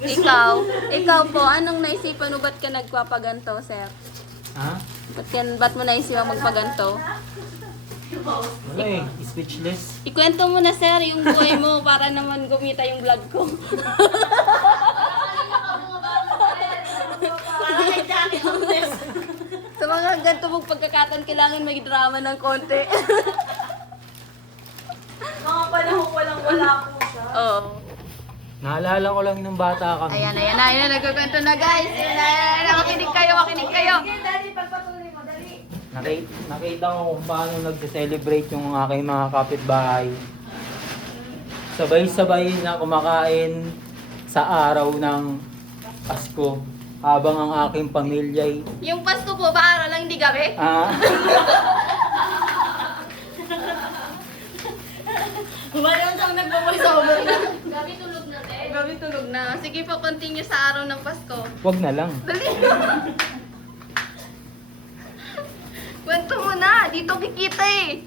Ikaw po, anong naisipan mo? Ba't ka nagpapaganto, sir? Ha? Ba't mo naisipan magpaganto? Wala eh, speechless. Ikwento mo na, sir, yung buhay mo para naman gumita yung vlog ko. Parang kay Jackie Honest. Sa mga ganito mong pagkakataon, kailangan may drama ng konti. Mga panahon walang-wala po siya. Oo. Naalala ko lang nung bata kami. Ayan, nagkakwento na, guys. Ayan, makinig kayo. Dali, pagpatuloy mo, dali. Nakita ko kung paano nagse-celebrate yung aking mga kapitbahay. Sabay-sabay na kumakain sa araw ng Pasko habang ang aking pamilya'y Yung Pasko po, ba araw lang, hindi gabi? Mayroon kang nagpo-voice over na. Gabi tulog na, te. Gabi tulog na. Sige po, continue sa araw ng Pasko. wag na lang. Dali. Kwento mo na, dito kikita eh.